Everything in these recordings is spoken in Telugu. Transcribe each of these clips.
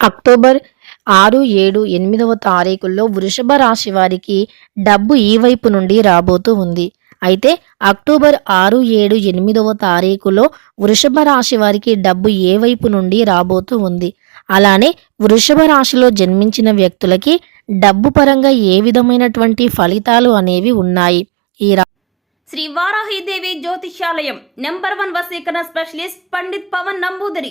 అక్టోబర్ ఆరు ఏడు ఎనిమిదవ తారీఖుల్లో వృషభ రాశి వారికి డబ్బు ఈ వైపు నుండి రాబోతూ ఉంది. అయితే అక్టోబర్ ఆరు ఏడు ఎనిమిదవ తారీఖులో వృషభ రాశి వారికి డబ్బు ఏ వైపు నుండి రాబోతూ ఉంది? అలానే వృషభ రాశిలో జన్మించిన వ్యక్తులకి డబ్బు పరంగా ఏ విధమైనటువంటి ఫలితాలు అనేవి ఉన్నాయి? ఈ శ్రీ వారాహిదేవి జ్యోతిష్యాలయం నెంబర్ వన్ వసీకరణ స్పెషలిస్ట్ పండిత్ పవన్ నంబూదరి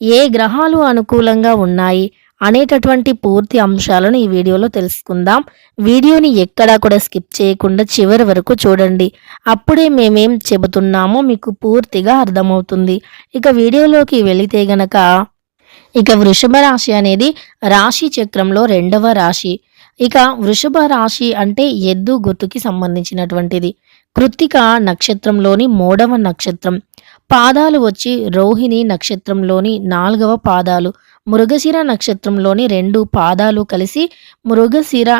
ఏ గ్రహాలు అనుకూలంగా ఉన్నాయి అనేటటువంటి పూర్తి అంశాలను ఈ వీడియోలో తెలుసుకుందాం. వీడియోని ఎక్కడా కూడా స్కిప్ చేయకుండా చివరి వరకు చూడండి. అప్పుడే మేమేం చెబుతున్నామో మీకు పూర్తిగా అర్థమవుతుంది. ఇక వీడియోలోకి వెళితే గనక ఇక వృషభ రాశి అనేది రాశి చక్రంలో రెండవ రాశి. ఇక వృషభ రాశి అంటే ఎద్దు గుర్తుకి సంబంధించినటువంటిది. కృత్తిక నక్షత్రంలోని మూడవ నక్షత్రం. పాదాలు వచ్చి రోహిణి నక్షత్రంలోని నాలుగవ పాదాలు మృగశిర నక్షత్రంలోని రెండు పాదాలు కలిసి మృగశిర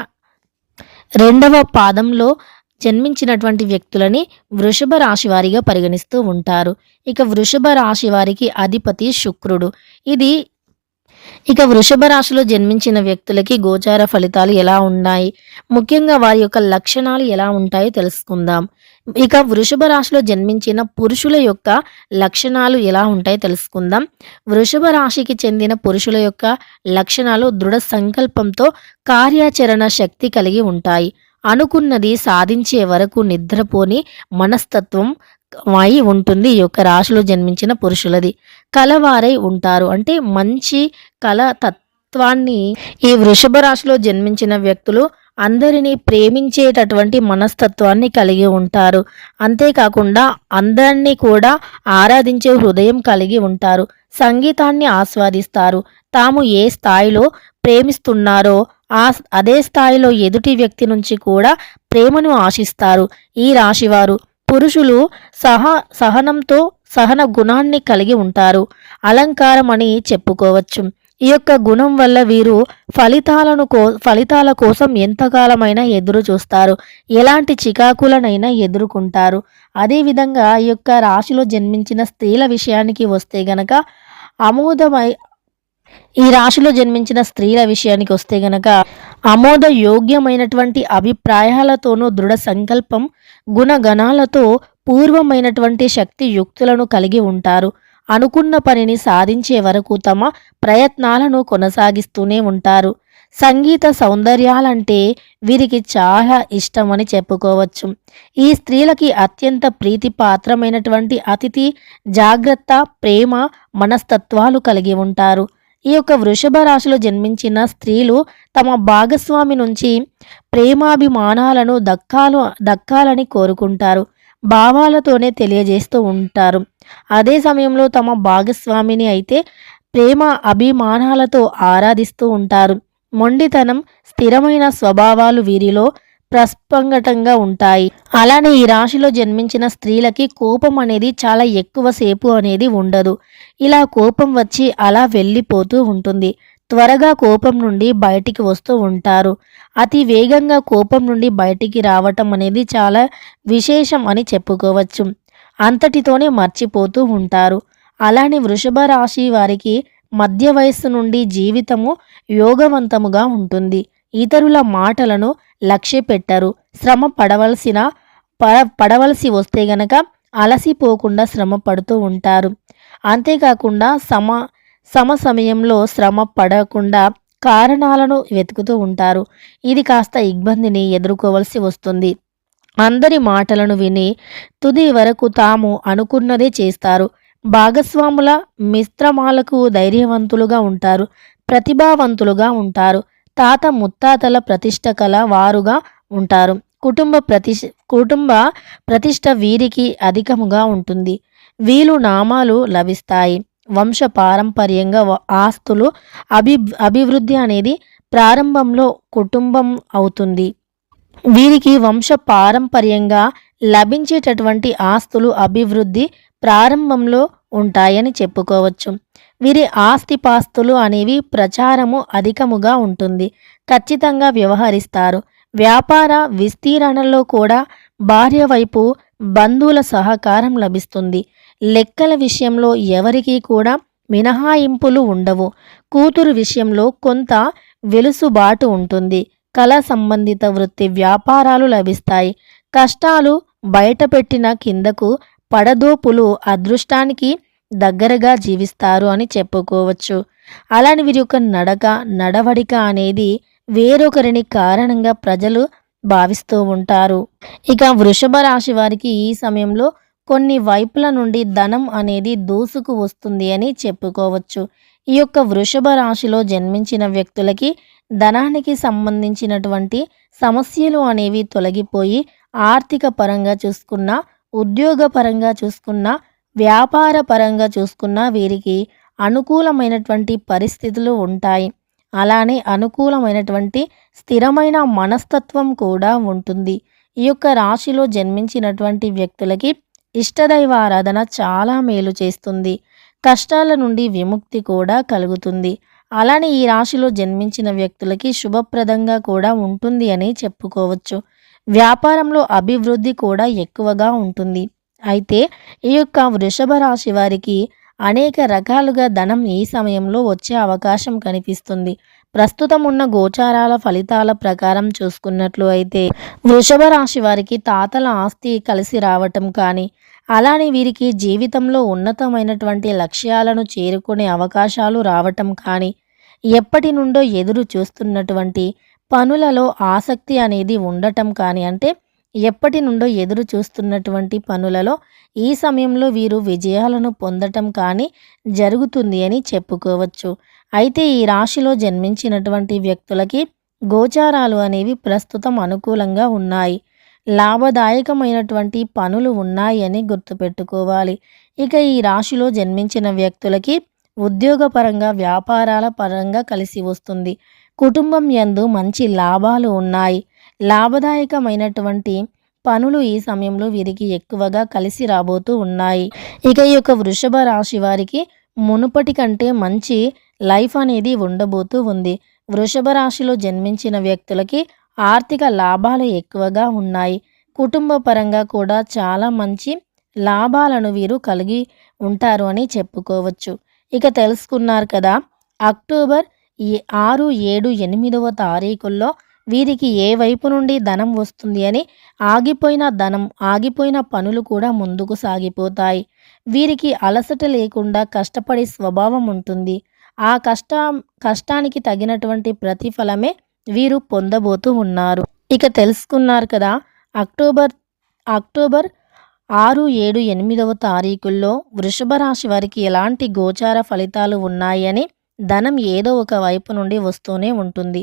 రెండవ పాదంలో జన్మించినటువంటి వ్యక్తులని వృషభ రాశి వారిగా పరిగణిస్తూ ఉంటారు. ఇక వృషభ రాశి వారికి అధిపతి శుక్రుడు. ఇది ఇక వృషభ రాశిలో జన్మించిన వ్యక్తులకి గోచార ఫలితాలు ఎలా ఉన్నాయి? ముఖ్యంగా వారి యొక్క లక్షణాలు ఎలా ఉంటాయో తెలుసుకుందాం. ఇక వృషభ రాశిలో జన్మించిన పురుషుల యొక్క లక్షణాలు ఎలా ఉంటాయో తెలుసుకుందాం. వృషభ రాశికి చెందిన పురుషుల యొక్క లక్షణాలు దృఢ సంకల్పంతో కార్యాచరణ శక్తి కలిగి ఉంటాయి. అనుకున్నది సాధించే వరకు నిద్రపోని మనస్తత్వం అయి ఉంటుంది ఈ యొక్క రాశిలో జన్మించిన పురుషులది. కలవారై ఉంటారు. అంటే మంచి కల తత్వాన్ని ఈ వృషభ రాశిలో జన్మించిన వ్యక్తులు అందరినీ ప్రేమించేటటువంటి మనస్తత్వాన్ని కలిగి ఉంటారు. అంతేకాకుండా అందరినీ కూడా ఆరాధించే హృదయం కలిగి ఉంటారు. సంగీతాన్ని ఆస్వాదిస్తారు. తాము ఏ స్థాయిలో ప్రేమిస్తున్నారో ఆ అదే స్థాయిలో ఎదుటి వ్యక్తి నుంచి కూడా ప్రేమను ఆశిస్తారు. ఈ రాశివారు పురుషులు సహ సహనంతో సహన గుణాన్ని కలిగి ఉంటారు. అలంకారం అని చెప్పుకోవచ్చు. ఈ యొక్క గుణం వల్ల వీరు ఫలితాలను కో ఫలితాల కోసం ఎంతకాలమైనా ఎదురు చూస్తారు. ఎలాంటి చికాకులనైనా ఎదుర్కొంటారు. అదేవిధంగా ఈ యొక్క రాశిలో జన్మించిన స్త్రీల విషయానికి వస్తే గనక అమోదమై ఈ రాశిలో జన్మించిన స్త్రీల విషయానికి వస్తే గనక ఆమోద యోగ్యమైనటువంటి అభిప్రాయాలతోనూ దృఢ సంకల్పం గుణగణాలతో పూర్వమైనటువంటి శక్తి యుక్తులను కలిగి ఉంటారు. అనుకున్న పనిని సాధించే వరకు తమ ప్రయత్నాలను కొనసాగిస్తూనే ఉంటారు. సంగీత సౌందర్యాలంటే వీరికి చాలా ఇష్టమని చెప్పుకోవచ్చు. ఈ స్త్రీలకి అత్యంత ప్రీతి పాత్రమైనటువంటి అతిథి జాగ్రత్త ప్రేమ మనస్తత్వాలు కలిగి ఉంటారు. ఈ యొక్క వృషభ రాశిలో జన్మించిన స్త్రీలు తమ భాగస్వామి నుంచి ప్రేమాభిమానాలను దక్కాలు దక్కాలని కోరుకుంటారు. భావాలతోనే తెలియజేస్తూ ఉంటారు. అదే సమయంలో తమ భాగస్వామిని అయితే ప్రేమ అభిమానాలతో ఆరాధిస్తూ ఉంటారు. మొండితనం స్థిరమైన స్వభావాలు వీరిలో ప్రస్పంగటంగా ఉంటాయి. అలానే ఈ రాశిలో జన్మించిన స్త్రీలకి కోపం అనేది చాలా ఎక్కువ సేపు అనేది ఉండదు. ఇలా కోపం వచ్చి అలా వెళ్ళిపోతూ ఉంటుంది. త్వరగా కోపం నుండి బయటికి వస్తూ ఉంటారు. అతి వేగంగా కోపం నుండి బయటికి రావటం అనేది చాలా విశేషం అని చెప్పుకోవచ్చు. అంతటితోనే మర్చిపోతూ ఉంటారు. అలానే వృషభ రాశి వారికి మధ్య వయస్సు నుండి జీవితము యోగవంతముగా ఉంటుంది. ఇతరుల మాటలను లక్ష్య పెట్టరు శ్రమ పడవలసిన పడ పడవలసి వస్తే గనక అలసిపోకుండా శ్రమ పడుతూ ఉంటారు. అంతేకాకుండా సమ సమ సమయంలో శ్రమ పడకుండా కారణాలను వెతుకుతూ ఉంటారు. ఇది కాస్త ఇబ్బందిని ఎదుర్కోవలసి వస్తుంది. అందరి మాటలను విని తుది వరకు తాము అనుకున్నదే చేస్తారు. భాగస్వాముల మిశ్రమాలకు ధైర్యవంతులుగా ఉంటారు. ప్రతిభావంతులుగా ఉంటారు. తాత ముత్తాతల ప్రతిష్ట కల వారుగా ఉంటారు. కుటుంబ ప్రతి కుటుంబ ప్రతిష్ట వీరికి అధికముగా ఉంటుంది. వీలు నామాలు లభిస్తాయి. వంశ పారంపర్యంగా ఆస్తులు అభి అభివృద్ధి అనేది ప్రారంభంలో కుటుంబం అవుతుంది. వీరికి వంశ పారంపర్యంగా లభించేటటువంటి ఆస్తులు అభివృద్ధి ప్రారంభంలో ఉంటాయని చెప్పుకోవచ్చు. వీరి ఆస్తిపాస్తులు అనేవి ప్రచారము అధికముగా ఉంటుంది. ఖచ్చితంగా వ్యవహరిస్తారు. వ్యాపార విస్తీరణలో కూడా భార్య వైపు బంధువుల సహకారం లభిస్తుంది. లెక్కల విషయంలో ఎవరికీ కూడా మినహాయింపులు ఉండవు. కూతురు విషయంలో కొంత వెలుసుబాటు ఉంటుంది. కళ సంబంధిత వృత్తి వ్యాపారాలు లభిస్తాయి. కష్టాలు బయటపెట్టిన కిందకు పడదోపులు అదృష్టానికి దగ్గరగా జీవిస్తారు అని చెప్పుకోవచ్చు. అలాని వీరి యొక్క నడక నడవడిక అనేది వేరొకరిని కారణంగా ప్రజలు భావిస్తూ ఉంటారు. ఇక వృషభ రాశి వారికి ఈ సమయంలో కొన్ని వైపుల నుండి ధనం అనేది దూసుకు వస్తుంది అని చెప్పుకోవచ్చు. ఈ యొక్క వృషభ రాశిలో జన్మించిన వ్యక్తులకి ధనానికి సంబంధించినటువంటి సమస్యలు అనేవి తొలగిపోయి ఆర్థిక పరంగా చూసుకున్న ఉద్యోగ పరంగా చూసుకున్న వ్యాపార పరంగా చూసుకున్న వీరికి అనుకూలమైనటువంటి పరిస్థితులు ఉంటాయి. అలానే అనుకూలమైనటువంటి స్థిరమైన మనస్తత్వం కూడా ఉంటుంది. ఈ యొక్క రాశిలో జన్మించినటువంటి వ్యక్తులకి ఇష్టదైవ ఆరాధన చాలా మేలు చేస్తుంది. కష్టాల నుండి విముక్తి కూడా కలుగుతుంది. అలానే ఈ రాశిలో జన్మించిన వ్యక్తులకి శుభప్రదంగా కూడా ఉంటుంది అని చెప్పుకోవచ్చు. వ్యాపారంలో అభివృద్ధి కూడా ఎక్కువగా ఉంటుంది. అయితే ఈ యొక్క వృషభ రాశి వారికి అనేక రకాలుగా ధనం ఈ సమయంలో వచ్చే అవకాశం కనిపిస్తుంది. ప్రస్తుతం ఉన్న గోచారాల ఫలితాల ప్రకారం చూసుకున్నట్లు అయితే వృషభ రాశి వారికి తాతల ఆస్తి కలిసి రావటం కానీ అలానే వీరికి జీవితంలో ఉన్నతమైనటువంటి లక్ష్యాలను చేరుకునే అవకాశాలు రావటం కానీ ఎప్పటి నుండో ఎదురు చూస్తున్నటువంటి పనులలో ఆసక్తి అనేది ఉండటం కానీ అంటే ఎప్పటి నుండో ఎదురు చూస్తున్నటువంటి పనులలో ఈ సమయంలో వీరు విజయాలను పొందటం కానీ జరుగుతుంది అని చెప్పుకోవచ్చు. అయితే ఈ రాశిలో జన్మించినటువంటి వ్యక్తులకి గోచారాలు అనేవి ప్రస్తుతం అనుకూలంగా ఉన్నాయి. లాభదాయకమైనటువంటి పనులు ఉన్నాయి అని గుర్తుపెట్టుకోవాలి. ఇక ఈ రాశిలో జన్మించిన వ్యక్తులకి ఉద్యోగపరంగా వ్యాపారాల పరంగా కలిసి వస్తుంది. కుటుంబం యందు మంచి లాభాలు ఉన్నాయి. లాభదాయకమైనటువంటి పనులు ఈ సమయంలో వీరికి ఎక్కువగా కలిసి రాబోతూ ఉన్నాయి. ఇక ఈ యొక్క వృషభ రాశి వారికి మునుపటి కంటే మంచి లైఫ్ అనేది ఉండబోతూ ఉంది. వృషభ రాశిలో జన్మించిన వ్యక్తులకి ఆర్థిక లాభాలు ఎక్కువగా ఉన్నాయి. కుటుంబ పరంగా కూడా చాలా మంచి లాభాలను వీరు కలిగి ఉంటారు అని చెప్పుకోవచ్చు. ఇక తెలుసుకున్నారు కదా అక్టోబర్ ఆరు ఏడు ఎనిమిదవ తారీఖుల్లో వీరికి ఏ వైపు నుండి ధనం వస్తుంది అని ఆగిపోయిన ధనం ఆగిపోయిన పనులు కూడా ముందుకు సాగిపోతాయి. వీరికి అలసట లేకుండా కష్టపడే స్వభావం ఉంటుంది. ఆ కష్ట కష్టానికి తగినటువంటి ప్రతిఫలమే వీరు పొందబోతూ ఉన్నారు. ఇక తెలుసుకున్నారు కదా అక్టోబర్ అక్టోబర్ ఆరు ఏడు ఎనిమిదవ తారీఖుల్లో వృషభ రాశి వారికి ఎలాంటి గోచార ఫలితాలు ఉన్నాయని ధనం ఏదో ఒక వైపు నుండి వస్తూనే ఉంటుంది.